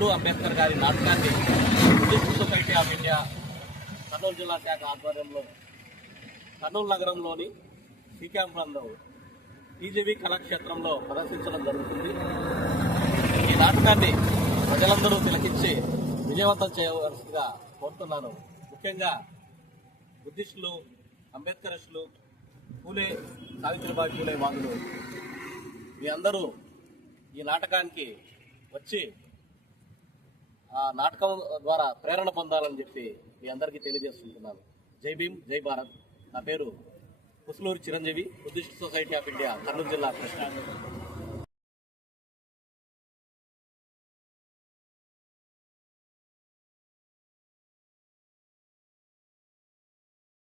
బుద్ధుడు అంబేద్కర్ గారి నాటకాన్ని Buddhist society of India Kurnool జిల్లా శాఖ ఆధ్వర్యంలో కర్నూలు నగరంలోని సి క్యాంప్ నందు టీజీవీ కళాక్షేత్రంలో ప్రదర్శించడం జరుగుతుంది. ఈ నాటకాన్ని ప్రజలందరూ తిలకించి విజయవంతం చేయవలసిందిగా కోరుతున్నాను. ముఖ్యంగా బుద్ధిస్టులు, అంబేద్కరిస్టులు, పూలే సావిత్రిబాయి పూలే వాదులు మీ అందరూ ఈ నాటకానికి వచ్చి ఆ నాటకం ద్వారా ప్రేరణ పొందాలని చెప్పి మీ అందరికీ తెలియజేస్తుంటున్నాను. జై భీమ్, జై భారత్. నా పేరు Kusuluri Chiranjeevi, Buddhist society of India Kurnool జిల్లా కృష్ణా.